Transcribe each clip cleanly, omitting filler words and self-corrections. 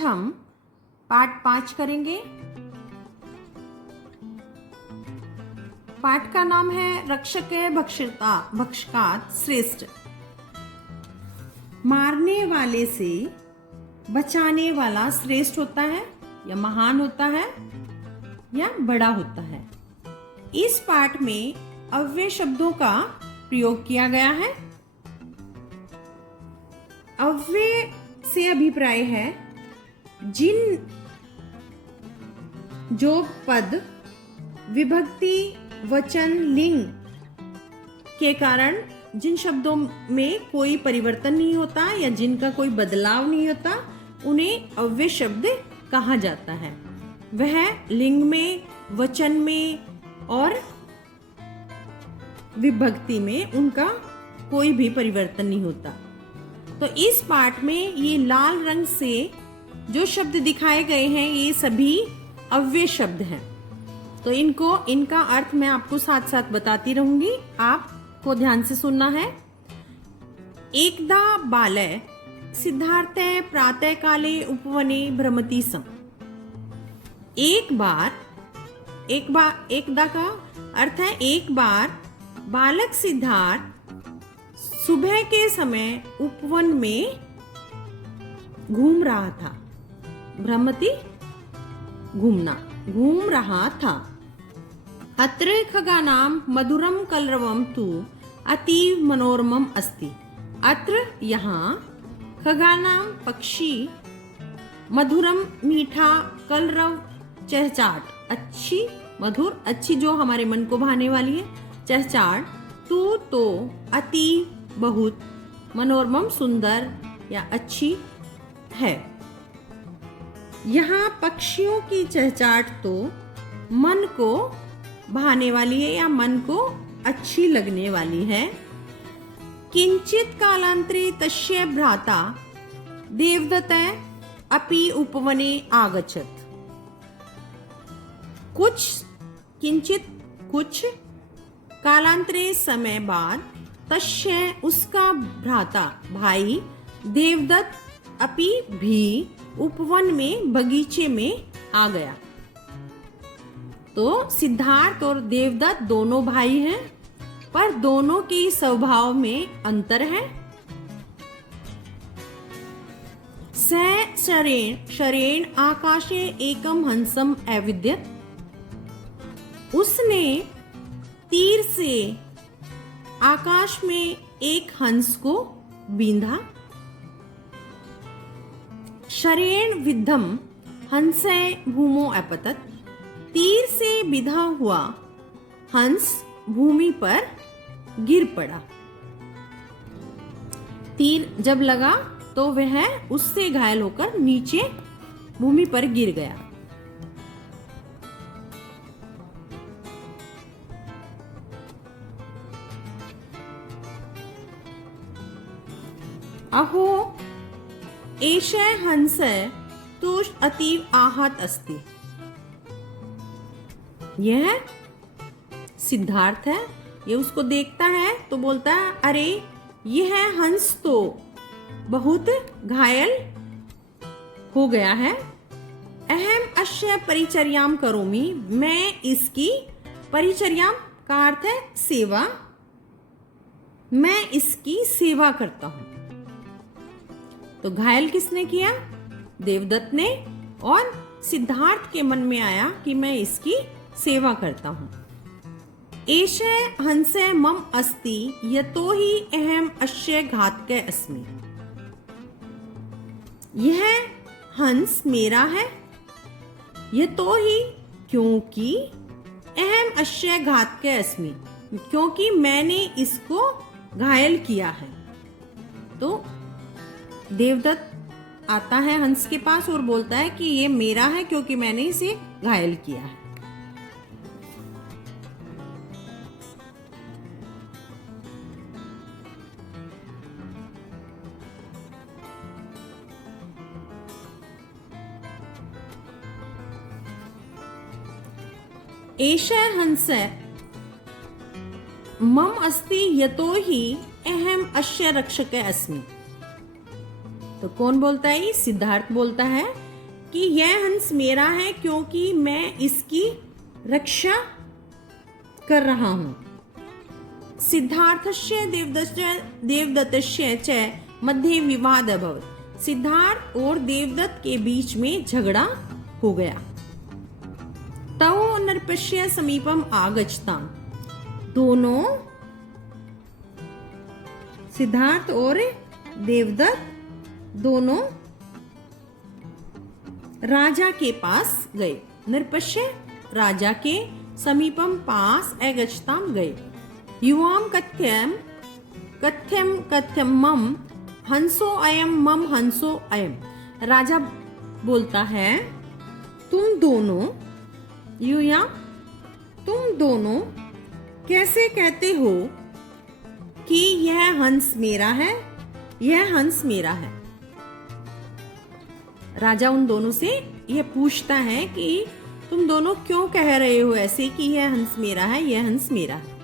हम पाठ 5 करेंगे। पाठ का नाम है रक्षक भक्षता भक्षकात श्रेष्ठ। मारने वाले से बचाने वाला श्रेष्ठ होता है या महान होता है या बड़ा होता है। इस पाठ में अव्यय शब्दों का प्रयोग किया गया है। अव्यय से अभिप्राय है जो पद विभक्ति वचन लिंग के कारण जिन शब्दों में कोई परिवर्तन नहीं होता या जिनका कोई बदलाव नहीं होता उन्हें अव्यय शब्द कहा जाता है। वह लिंग में, वचन में और विभक्ति में उनका कोई भी परिवर्तन नहीं होता। तो इस पाठ में ये लाल रंग से जो शब्द दिखाए गए हैं ये सभी अव्यय शब्द हैं। तो इनका अर्थ मैं आपको साथ साथ बताती रहूंगी, आपको ध्यान से सुनना है। एकदा बालय सिद्धार्थे प्रातः काले उपवने भ्रमति सम। एकदा का अर्थ है एक बार बालक सिद्धार्थ सुबह के समय उपवन में घूम रहा था। भ्रमति घूमना, घूम रहा था। अत्र खगानाम मधुरम कलरवम तु अतीव मनोरमम अस्ति। अत्र यहाँ खगानाम पक्षी, मधुरम मीठा, कलरव चहचाट अच्छी, मधुर अच्छी जो हमारे मन को भाने वाली है, चहचाट तू तो अति बहुत, मनोरमम सुंदर या अच्छी है। यहाँ पक्षियों की चहचाट तो मन को भाने वाली है या मन को अच्छी लगने वाली है। किंचित कालांतरे तस्य भ्राता देवदत्त अपि उपवने आगच्छत। कुछ कालांतरे समय बाद तस्य उसका भ्राता भाई देवदत्त अपि भी उपवन में बगीचे में आ गया। तो सिद्धार्थ और देवदत्त दोनों भाई हैं, पर दोनों के स्वभाव में अंतर है। स शरेण आकाशे एकम हंसम अविद्यत। उसने तीर से आकाश में एक हंस को बींधा। शरेण विद्धम हंसे भूमो अपतत। तीर से बिधा हुआ हंस भूमि पर गिर पड़ा। तीर जब लगा तो वह उससे घायल होकर नीचे भूमि पर गिर गया। अहो एष हंस तो अतीव आहत अस्ति। यह सिद्धार्थ है, ये उसको देखता है तो बोलता है, अरे यह हंस तो बहुत घायल हो गया है। अहम अस्य परिचर्याम करोमि। मैं इसकी परिचर्याम का अर्थ है सेवा, मैं इसकी सेवा करता हूं। तो घायल किसने किया? देवदत्त ने। और सिद्धार्थ के मन में आया कि मैं इसकी सेवा करता हूं। एष हंस मम अस्ति यतो ही अहम अस्य घातक अस्मि। यह हंस मेरा है, यतो ही क्योंकि अहम अस्य घातक अस्मि, क्योंकि मैंने इसको घायल किया है। तो देवदत्त आता है हंस के पास और बोलता है कि ये मेरा है क्योंकि मैंने इसे घायल किया है। एष हंस मम अस्ति यतो ही अहम अस्य रक्षक अस्मि। तो कौन बोलता है? सिद्धार्थ बोलता है कि यह हंस मेरा है क्योंकि मैं इसकी रक्षा कर रहा हूं। सिद्धार्थस्य देवदत्तस्य च मध्ये विवाद अभवत्। सिद्धार्थ और देवदत्त के बीच में झगड़ा हो गया। तौ नृपस्य समीपम आगच्छताम्। दोनों सिद्धार्थ और देवदत्त दोनों राजा के पास गए। नृपस्य राजा के समीपम पास अगच्छताम् गए। युवाम कथ्यम कथ्यम कथ्यम मम हंसो अयम मम हंसो अयम। राजा बोलता है, तुम दोनों युया तुम दोनों कैसे कहते हो कि यह हंस मेरा है, यह हंस मेरा है। राजा उन दोनों से यह पूछता है कि तुम दोनों क्यों कह रहे हो ऐसे कि यह हंस मेरा है, यह हंस मेरा है।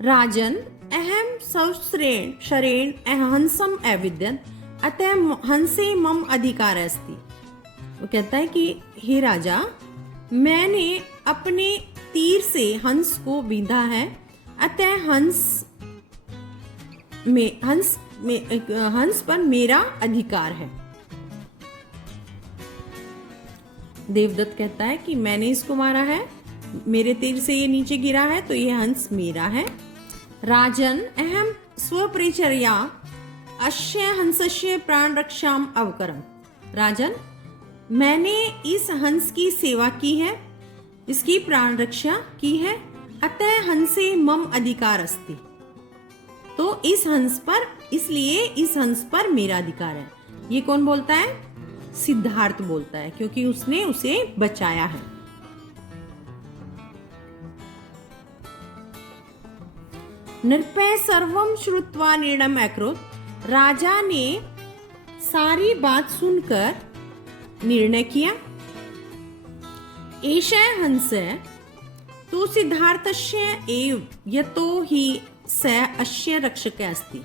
राजन अहम सौश्रेण शरेण हंसम अविद्यन अतः हंसे मम अधिकार अस्ति। वो कहता है कि हे राजा, मैंने अपने तीर से हंस को बींधा है, अतः हंस पर मेरा अधिकार है। देवदत्त कहता है कि मैंने इसको मारा है, मेरे तीर से ये नीचे गिरा है, तो ये हंस मेरा है। राजन अहम स्वपरिचर्या अस्य हंसस्य प्राण रक्षाम अवकरम। राजन, मैंने इस हंस की सेवा की है, इसकी प्राण रक्षा की है, अतः हंसे मम अधिकार अस्ति। तो इस हंस पर, इसलिए इस हंस पर मेरा अधिकार है। ये कौन बोलता है? सिद्धार्थ बोलता है, क्योंकि उसने उसे बचाया है। नृपः सर्वं श्रुत्वा निर्णयम् अकरोत्। राजा ने सारी बात सुनकर निर्णय किया। एषः हंसः तु सिद्धार्थस्य एव यतो हि स अस्य रक्षकः अस्ति।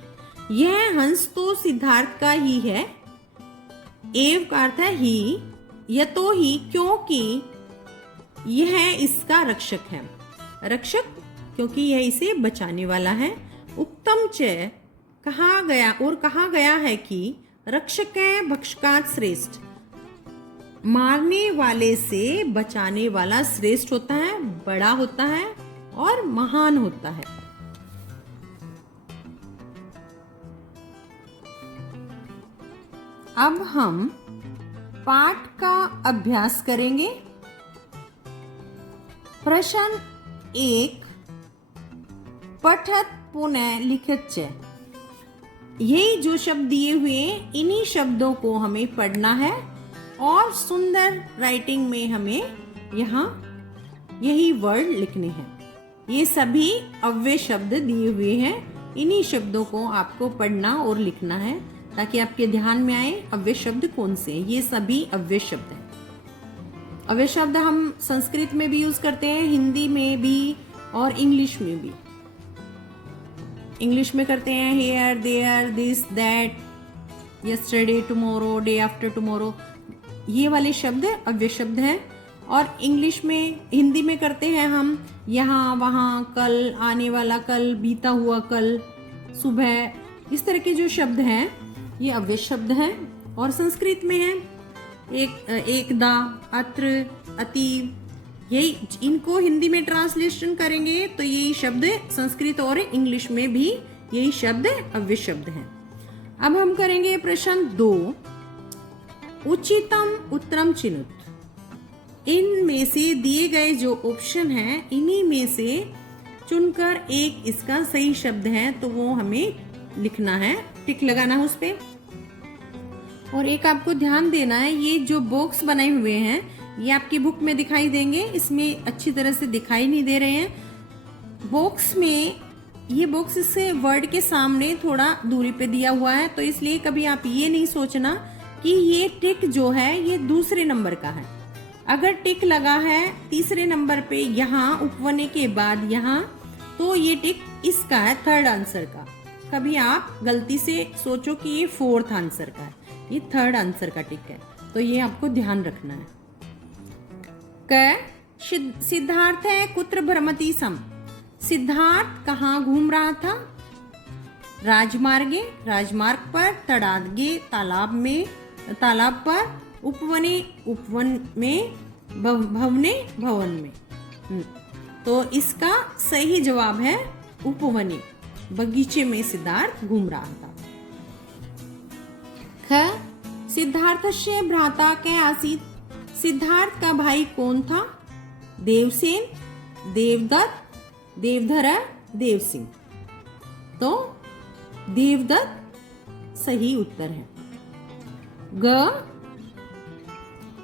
यह हंस तो सिद्धार्थ का ही है। एव का अर्थ है ही, यतो ही क्योंकि यह इसका रक्षक है। रक्षक क्योंकि यह इसे बचाने वाला है। उक्तम च कहा गया, और कहा गया है कि रक्षक भक्षकात् श्रेष्ठ। मारने वाले से बचाने वाला श्रेष्ठ होता है, बड़ा होता है और महान होता है। अब हम पाठ का अभ्यास करेंगे। प्रश्न 1, पठत पुनः लिखत च। यही जो शब्द दिए हुए, इन्हीं शब्दों को हमें पढ़ना है और सुंदर राइटिंग में हमें यहाँ यही वर्ड लिखने हैं। ये सभी अव्यय शब्द दिए हुए हैं, इन्हीं शब्दों को आपको पढ़ना और लिखना है ताकि आपके ध्यान में आए अव्यय शब्द कौन से हैं। ये सभी अव्यय शब्द हैं। अव्यय शब्द हम संस्कृत में भी यूज करते हैं, हिंदी में भी और इंग्लिश में भी। इंग्लिश में करते हैं here, there, this, that, yesterday, tomorrow, day after tomorrow. ये वाले शब्द अव्यय शब्द हैं। और इंग्लिश में, हिंदी में करते हैं हम यहाँ, वहाँ, कल, आने वाला कल, बीता हुआ कल, सुबह। इस तरह के जो शब्द हैं ये अव्यय शब्द हैं। और संस्कृत में है एकदा, अत्र, अतीव। यही इनको हिंदी में ट्रांसलेशन करेंगे तो यही शब्द संस्कृत और इंग्लिश में भी यही शब्द अव्यय शब्द हैं। अब हम करेंगे प्रश्न 2, उचितम उत्तरम चिनुत। इनमें से दिए गए जो ऑप्शन हैं, इन्हीं में से चुनकर एक इसका सही शब्द है तो वो हमें लिखना है, टिक लगाना है उस पे। और एक आपको ध्यान देना है, ये जो बॉक्स बनाए हुए हैं ये आपकी बुक में दिखाई देंगे, इसमें अच्छी तरह से दिखाई नहीं दे रहे हैं। बॉक्स में, ये बॉक्स इससे वर्ड के सामने थोड़ा दूरी पे दिया हुआ है, तो इसलिए कभी आप ये नहीं सोचना कि ये टिक जो है ये दूसरे नंबर का है। अगर टिक लगा है तीसरे नंबर पे यहाँ उपवने के बाद यहाँ, तो ये टिक इसका है, थर्ड आंसर का। कभी आप गलती से सोचो कि ये फोर्थ आंसर का है, ये थर्ड आंसर का टिक है, तो ये आपको ध्यान रखना है। सिद्धार्थ है कुत्र भ्रमति सम। सिद्धार्थ कहाँ घूम रहा था? राजमार्गे, राजमार्ग पर, तड़ागे, तालाब पर, उपवने, उपवन में, भवने, भवन में। तो इसका सही जवाब है उपवने, बगीचे में सिद्धार्थ घूम रहा था। ख सिद्धार्थस्य भ्राता के आसीत। सिद्धार्थ का भाई कौन था? देवसेन, देवदत्त, देवधर, देवसिंह। तो देवदत्त सही उत्तर है। ग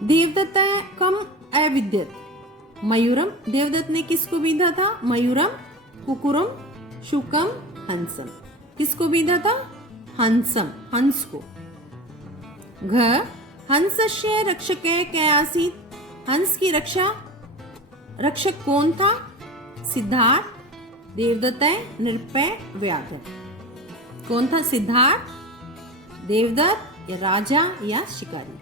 देवदत्त कम अविद्यत। मयूरम, देवदत्त ने किसको बीधा था? मयूरम, कुकुरम, शुकम, हंसम। किसको बीधा था? हंसम, हंस को। घ हंसस्य रक्षके के आसीत। हंस की रक्षक कौन था? सिद्धार्थ, देवदत्त, नृपय, व्याघ्र। कौन था? सिद्धार्थ, देवदत्त, या राजा, या शिकारी।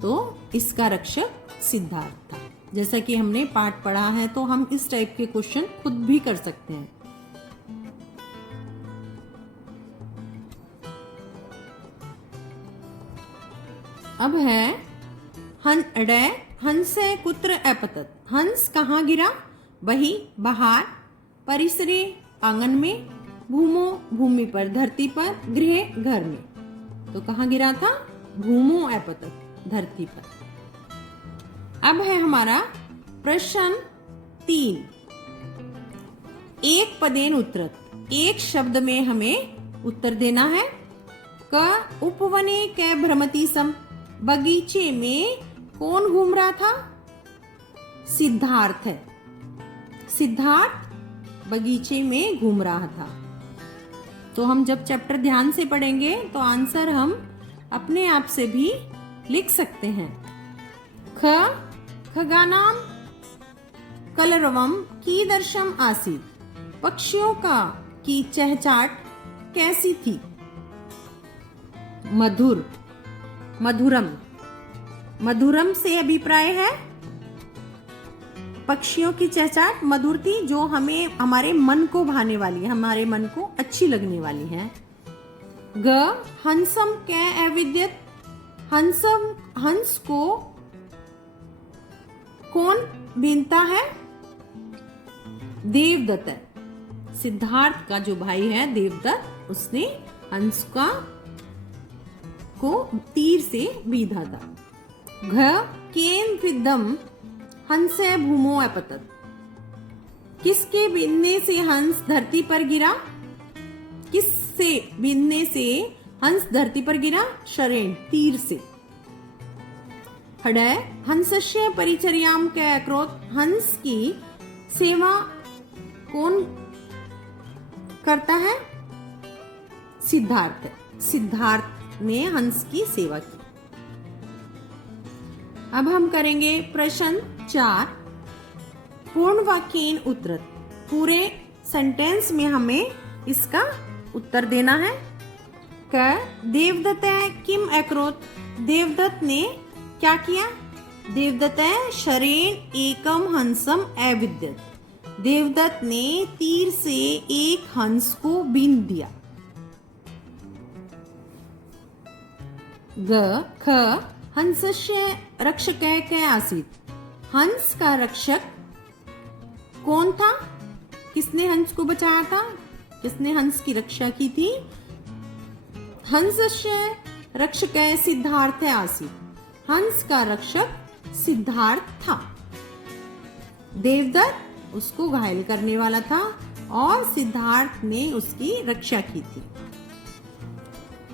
तो इसका रक्षक सिद्धार्थ था। जैसा कि हमने पाठ पढ़ा है, तो हम इस टाइप के क्वेश्चन खुद भी कर सकते हैं। अब है हंस कुत्र अपतत। हंस कहाँ गिरा? बही, बाहर, परिसरे, आंगन में, भूमो, भूमि पर, धरती पर, गृह, घर में। तो कहाँ गिरा था? भूमो अपतत, धरती पर। अब है हमारा प्रश्न 3। एक पदेन उत्तरत। एक शब्द में हमें उत्तर देना है। क उपवने कै भ्रमति सम। बगीचे में कौन घूम रहा था? सिद्धार्थ है। सिद्धार्थ बगीचे में घूम रहा था। तो हम जब चैप्टर ध्यान से पढ़ेंगे तो आंसर हम अपने आप से भी लिख सकते हैं। ख खगानाम कलरवम कीदर्शम आसीत। पक्षियों का की चहचाट कैसी थी? मधुर, मधुरम। मधुरम से अभिप्राय है पक्षियों की चहचाट मधुर थी, जो हमें हमारे मन को भाने वाली है, हमारे मन को अच्छी लगने वाली है। ग हंसम कै अविद्यत। हंस को कौन बीनता है? देवदत्त। सिद्धार्थ का जो भाई है देवदत्त, उसने हंस को तीर से बीधा था। घ केन विदम हंसे भूमो अपतत। किसके बीनने से हंस धरती पर गिरा? किससे बीनने से हंस धरती पर गिरा? शरेण, तीर से। हडय हंसस्य परिचर्याम के अक्रोत। हंस की सेवा कौन करता है? सिद्धार्थ। सिद्धार्थ ने हंस की सेवा की। अब हम करेंगे प्रश्न 4। पूर्ण वाक्येन उत्तरत। पूरे सेंटेंस में हमें इसका उत्तर देना है। क देवदत्त किम अकरोत। देवदत्त ने क्या किया? देवदत्त शरेण एकम हंसम अविद्यत। देवदत्त ने तीर से एक हंस को बीन दिया। ग ख हंसस्य रक्षकै कै आसीत। हंस का रक्षक कौन था? किसने हंस को बचाया था? किसने हंस की रक्षा की थी? हंसस्य रक्षकै सिद्धार्थ आसीत। हंस का रक्षक सिद्धार्थ था। देवदत्त उसको घायल करने वाला था और सिद्धार्थ ने उसकी रक्षा की थी।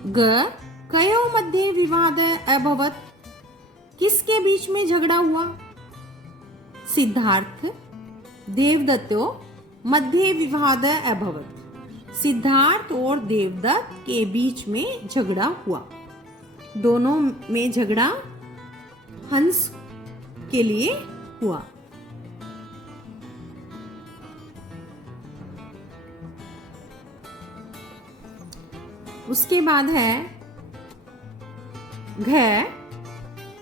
ग कयो मध्ये विवाद अभवत। किसके बीच में झगड़ा हुआ? सिद्धार्थ देवदत्तो मध्य विवाद अभवत। सिद्धार्थ और देवदत्त के बीच में झगड़ा हुआ। दोनों में झगड़ा हंस के लिए हुआ। उसके बाद है घ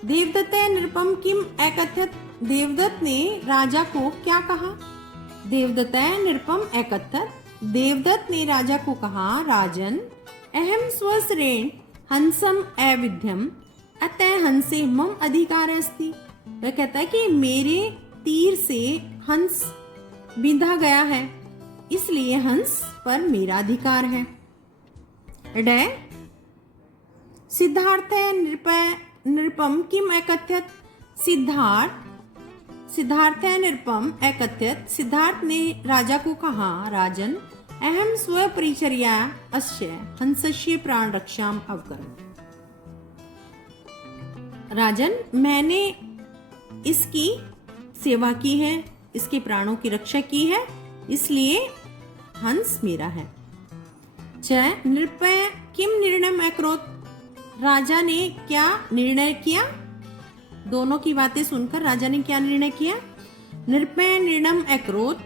देवदत्ते नृपम किम एकथयत। देवदत्त ने राजा को क्या कहा? देवदत्ते नृपम एकथयत। देवदत्त ने राजा को कहा, राजन अहम स्वसरेण हंसम अविध्यम अतः हंसे मम अधिकार अस्ति। वह कहता है कि मेरे तीर से हंस बिंधा गया है, इसलिए हंस पर मेरा अधिकार है। ड सिद्धार्थ नृपम किम एकथयत। सिद्धार्थ नृपम एकथयत। सिद्धार्थ ने राजा को कहा, राजन अहम स्वपरिचर्या अस्य हंसस्य प्राण रक्षाम अवकरम्। राजन मैंने इसकी सेवा की है, इसके प्राणों की रक्षा की है, इसलिए हंस मेरा है। च नृपय किम निर्णय अकरोत्। राजा ने क्या निर्णय किया? दोनों की बातें सुनकर राजा ने क्या निर्णय किया? नृपय निर्णय अकरोत्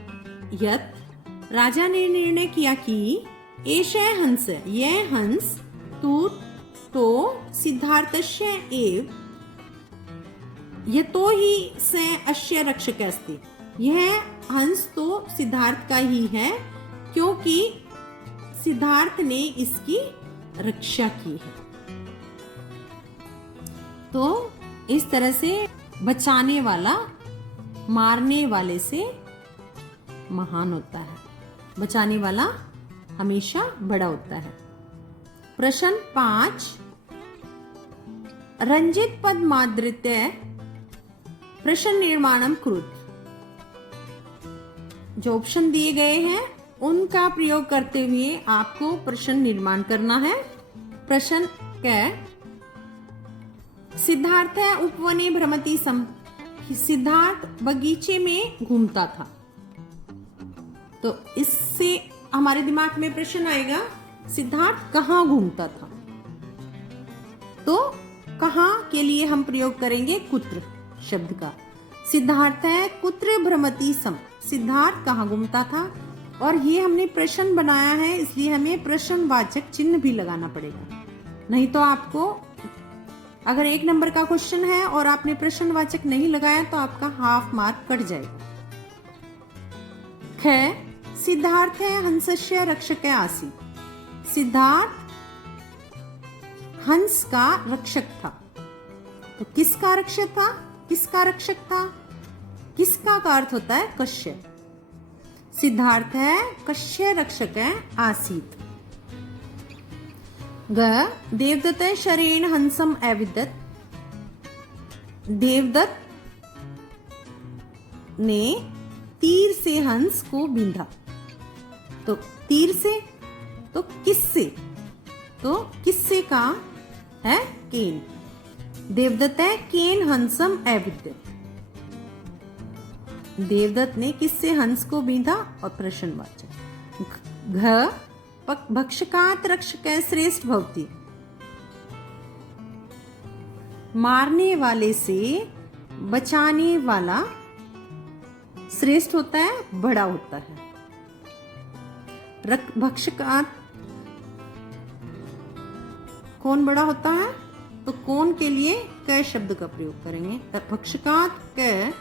यत्। राजा ने निर्णय किया कि एषः हंस, यह हंस तो सिद्धार्थस्य एव यतो ही से अस्य रक्षक अस्ति। यह हंस तो सिद्धार्थ का ही है क्योंकि सिद्धार्थ ने इसकी रक्षा की है। तो इस तरह से बचाने वाला मारने वाले से महान होता है, बचाने वाला हमेशा बड़ा होता है। प्रश्न 5 रंजित पद माद्रित्य प्रश्न निर्माणम कुरुत। जो ऑप्शन दिए गए हैं उनका प्रयोग करते हुए आपको प्रश्न निर्माण करना है। प्रश्न क सिद्धार्थ उपवने भ्रमति सम। सिद्धार्थ बगीचे में घूमता था। तो इससे हमारे दिमाग में प्रश्न आएगा, सिद्धार्थ कहाँ घूमता था? तो कहाँ के लिए हम प्रयोग करेंगे कुत्र शब्द का। सिद्धार्थ है कुत्र भ्रमति सम। सिद्धार्थ कहाँ घूमता था? और ये हमने प्रश्न बनाया है, इसलिए हमें प्रश्नवाचक चिन्ह भी लगाना पड़ेगा। नहीं तो आपको अगर 1 नंबर का क्वेश्चन है और आपने प्रश्नवाचक नहीं लगाया तो आपका हाफ मार्क कट जाएगा। ख सिद्धार्थ है हंसस्य रक्षक आसीत्। सिद्धार्थ हंस का रक्षक था। तो किसका रक्षक था? किसका रक्षक था? किसका का अर्थ होता है कश्य। सिद्धार्थ है कश्य रक्षक आसीत्। ग देवदत्त शरेण हंसम अविदत्। देवदत्त ने तीर से हंस को बींधा। तो तीर से तो किससे? तो किससे का है केन। देवदत्त है केन हंसम अविदत्। देवदत्त ने किससे हंस को बींधा? और प्रश्नवाचक। घ भक्षकात् रक्षक श्रेष्ठ भवति। मारने वाले से बचाने वाला श्रेष्ठ होता है, बड़ा होता है। भक्षकात् कौन बड़ा होता है? तो कौन के लिए क शब्द का प्रयोग करेंगे। भक्षकात् क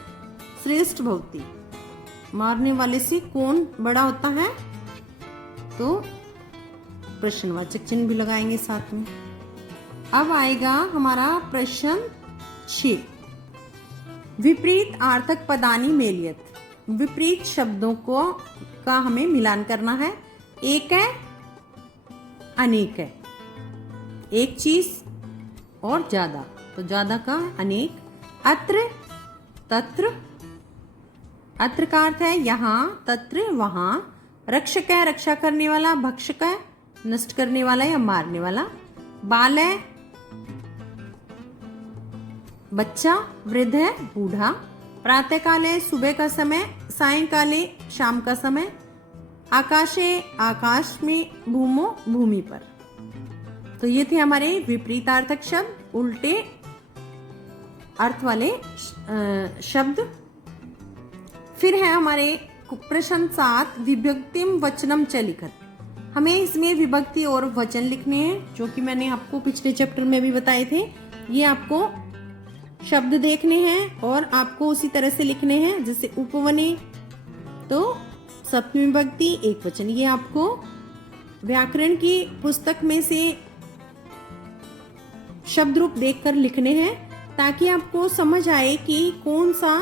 श्रेष्ठ भवति। मारने वाले से कौन बड़ा होता है? तो प्रश्नवाचक चिन्ह भी लगाएंगे साथ में। अब आएगा हमारा प्रश्न 6 विपरीत आर्थक पदानि मेलियत। विपरीत शब्दों को का हमें मिलान करना है। एक है अनेक है, एक चीज और ज्यादा, तो ज्यादा का अनेक। अत्र तत्र। अत्र का अर्थ है यहाँ, तत्र वहां। रक्षक है रक्षा करने वाला, भक्षक है नष्ट करने वाला या मारने वाला। बाल है बच्चा, वृद्ध है बूढ़ा। प्रातः काल है सुबह का समय, सायंकाल है शाम का समय। आकाशे आकाश में, भूमो भूमि पर। तो ये थे हमारे विपरीतार्थक शब्द, उल्टे अर्थ वाले शब्द। फिर है हमारे प्रश्न 7 विभक्तिम वचनम च लिखत। हमें इसमें विभक्ति और वचन लिखने हैं, जो कि मैंने आपको पिछले चैप्टर में भी बताए थे। ये आपको शब्द देखने हैं और आपको उसी तरह से लिखने हैं, जैसे उपवने तो सप्तमी विभक्ति एक वचन। ये आपको व्याकरण की पुस्तक में से शब्द रूप देखकर लिखने हैं, ताकि आपको समझ आए कि कौन सा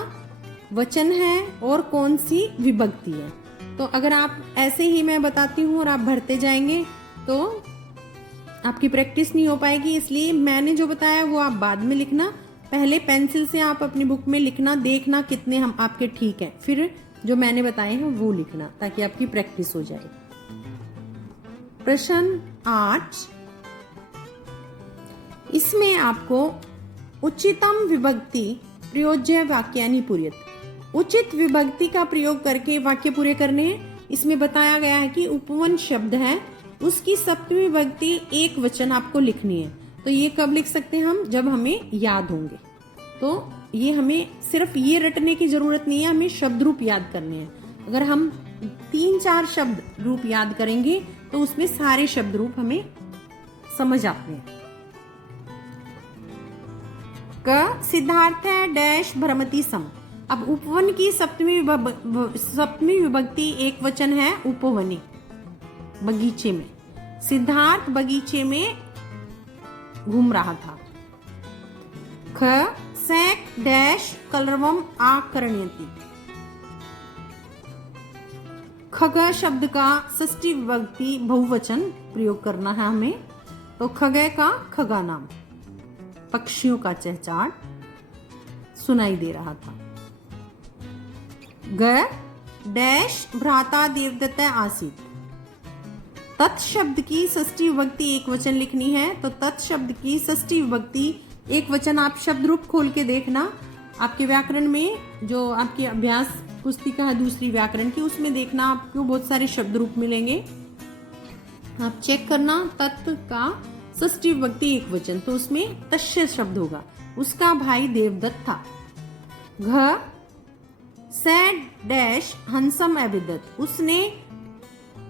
वचन है और कौन सी विभक्ति है। तो अगर आप ऐसे ही मैं बताती हूँ और आप भरते जाएंगे तो आपकी प्रैक्टिस नहीं हो पाएगी। इसलिए मैंने जो बताया वो आप बाद में लिखना, पहले पेंसिल से आप अपनी बुक में लिखना, देखना कितने हम आपके ठीक हैं, फिर जो मैंने बताए हैं वो लिखना, ताकि आपकी प्रैक्टिस हो जाए। प्रश्न 8, इसमें आपको उचितम विभक्ति प्रयोज्य वाक्यानि पूरयत, उचित विभक्ति का प्रयोग करके वाक्य पूरे करने हैं। इसमें बताया गया है कि उपवन शब्द है, उसकी सप्तमी विभक्ति एक वचन आपको लिखनी है। तो ये कब लिख सकते हैं हम, जब हमें याद होंगे। तो ये हमें सिर्फ ये रटने की जरूरत नहीं है, हमें शब्द रूप याद करने हैं। अगर हम 3-4 शब्द रूप याद करेंगे तो उसमें सारे शब्द रूप हमें समझ आते हैं। क सिद्धार्थ है डैश भ्रमति सम। अब उपवन की सप्तमी विभक्ति एक वचन है, उपवनी, बगीचे में। सिद्धार्थ बगीचे में घूम रहा था। ख सैक डैश कलरवम आकरणयति। खग शब्द का षष्ठी विभक्ति बहुवचन प्रयोग करना है हमें। तो खगय का खगा नाम, पक्षियों का चहचहाट सुनाई दे रहा था। ग डैश भ्राता देवदत्त आसीत। तत् शब्द की षष्ठी विभक्ति एक वचन लिखनी है। तो तत् शब्द की षष्ठी विभक्ति एक वचन आप शब्द रूप खोल के देखना। आपके व्याकरण में जो आपकी अभ्यास पुस्तिका है दूसरी व्याकरण की, उसमें देखना आपको बहुत सारे शब्द रूप मिलेंगे। आप चेक करना, तत् का षष्ठी विभक्ति एक वचन, तो उसमें तस्य शब्द होगा, उसका भाई देवदत्त था। घ सैड डैश हंसम अभिदत्त, उसने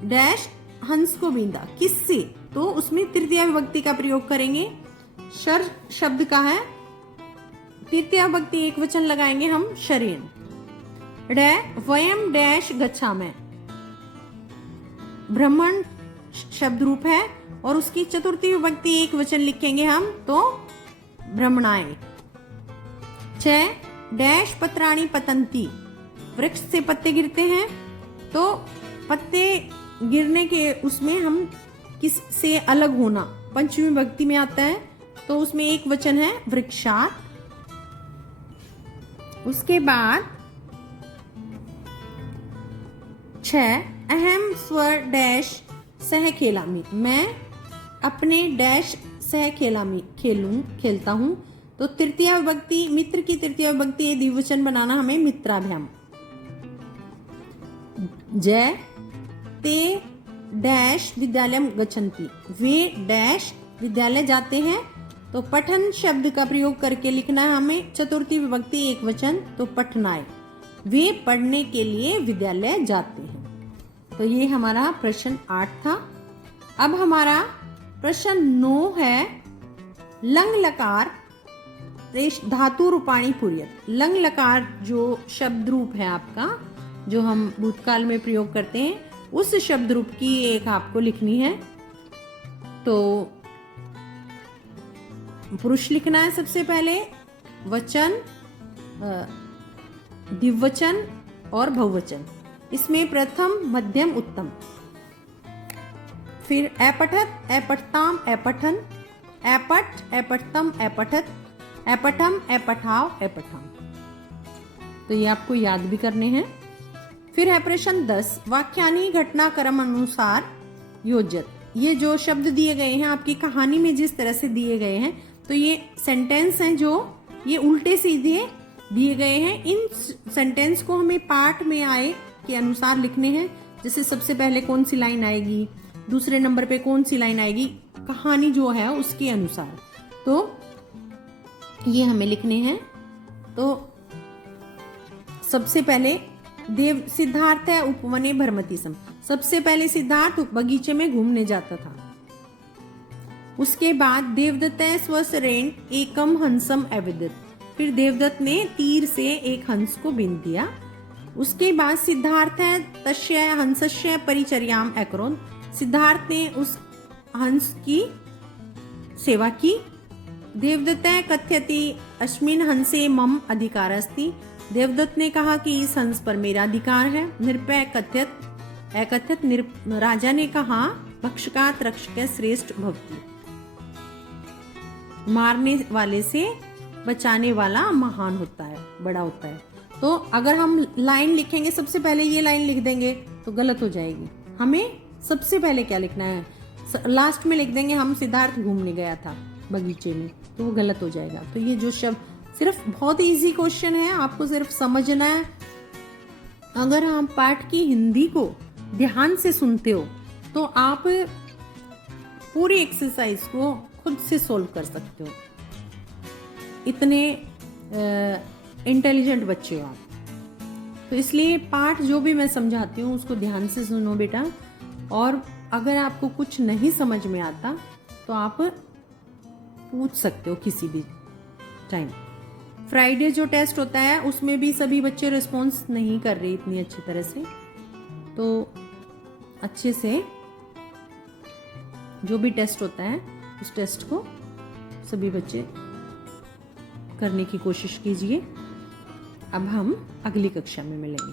डैश हंस को बींदा, किससे, तो उसमें तृतीया विभक्ति का प्रयोग करेंगे। शर शब्द का है, तृतीया विभक्ति एक वचन लगाएंगे हम, शरीन। डै वयम डैश गच्छामि, भ्रमण शब्द रूप है और उसकी चतुर्थी विभक्ति एक वचन लिखेंगे हम, तो भ्रमणाय। छ डैश पत्राणि पतंती, वृक्ष से पत्ते गिरते हैं, तो पत्ते गिरने के उसमें हम किस से अलग होना पंचमी विभक्ति में आता है, तो उसमें एक वचन है वृक्षात। उसके बाद 6 अहम स्वर डैश सह खेलामी, मैं अपने डैश सह खेलामी खेलता हूं। तो तृतीया विभक्ति, मित्र की तृतीया विभक्ति द्विवचन बनाना हमें, मित्राभ्याम। जय ते डैश विद्यालयम गच्छन्ति, वे डैश विद्यालय जाते हैं। तो पठन शब्द का प्रयोग करके लिखना है हमें, चतुर्थी विभक्ति एक वचन, तो पठनाय, वे पढ़ने के लिए विद्यालय जाते हैं। तो ये हमारा प्रश्न 8 था। अब हमारा प्रश्न 9 है, लंग लकार धातु रूपाणी पूर्यत। लंग लकार जो शब्द रूप है आपका, जो हम भूतकाल में प्रयोग करते हैं, उस शब्द रूप की एक आपको लिखनी है। तो पुरुष लिखना है सबसे पहले, वचन, द्विवचन और बहुवचन। इसमें प्रथम, मध्यम, उत्तम। फिर अपठत, अपठताम, अपठन, अपठ, अपठतम, अपठत, अपठम, अपठाव, अपठम। तो ये आपको याद भी करने हैं। फिर है प्रश्न 10, वाक्यानि घटनाक्रम अनुसार योजत। ये जो शब्द दिए गए हैं आपकी कहानी में जिस तरह से दिए गए हैं, तो ये सेंटेंस हैं जो ये उल्टे सीधे दिए गए हैं। इन सेंटेंस को हमें पाठ में आए के अनुसार लिखने हैं। जैसे सबसे पहले कौन सी लाइन आएगी, दूसरे नंबर पे कौन सी लाइन आएगी, कहानी जो है उसके अनुसार। तो ये हमें लिखने हैं। तो सबसे पहले देव सिद्धार्थ है उपवने भ्रमति सम, सबसे पहले सिद्धार्थ बगीचे में घूमने जाता था। उसके बाद देवदत्त स्वसरेण एकम हंसम अविदत, फिर देवदत्त ने तीर से एक हंस को बीन दिया। उसके बाद सिद्धार्थ तस्य हंसस्य परिचर्याम अकरोत्, सिद्धार्थ ने उस हंस की सेवा की। देवदत्त कथयति अस्मिन् हंसे मम अधिकार अस्ति, देवदत्त ने कहा कि इस हंस पर मेरा अधिकार है। निरपय कथयत राजा ने कहा भक्षकात् रक्षक श्रेष्ठ भवति, मारने वाले से बचाने वाला महान होता है, बड़ा होता है। तो अगर हम लाइन लिखेंगे, सबसे पहले ये लाइन लिख देंगे तो गलत हो जाएगी। हमें सबसे पहले क्या लिखना है, लास्ट में लिख देंगे हम सिद्धार्थ घूमने गया था बगीचे में, तो वो गलत हो जाएगा। तो ये जो शब्द, सिर्फ बहुत इजी क्वेश्चन है, आपको सिर्फ समझना है। अगर आप पाठ की हिंदी को ध्यान से सुनते हो तो आप पूरी एक्सरसाइज को खुद से सोल्व कर सकते हो। इतने इंटेलिजेंट बच्चे हो आप, तो इसलिए पाठ जो भी मैं समझाती हूँ उसको ध्यान से सुनो बेटा। और अगर आपको कुछ नहीं समझ में आता तो आप पूछ सकते हो किसी भी टाइम। फ्राइडे जो टेस्ट होता है उसमें भी सभी बच्चे रिस्पॉन्स नहीं कर रहे इतनी अच्छी तरह से, तो अच्छे से जो भी टेस्ट होता है उस टेस्ट को सभी बच्चे करने की कोशिश कीजिए। अब हम अगली कक्षा में मिलेंगे।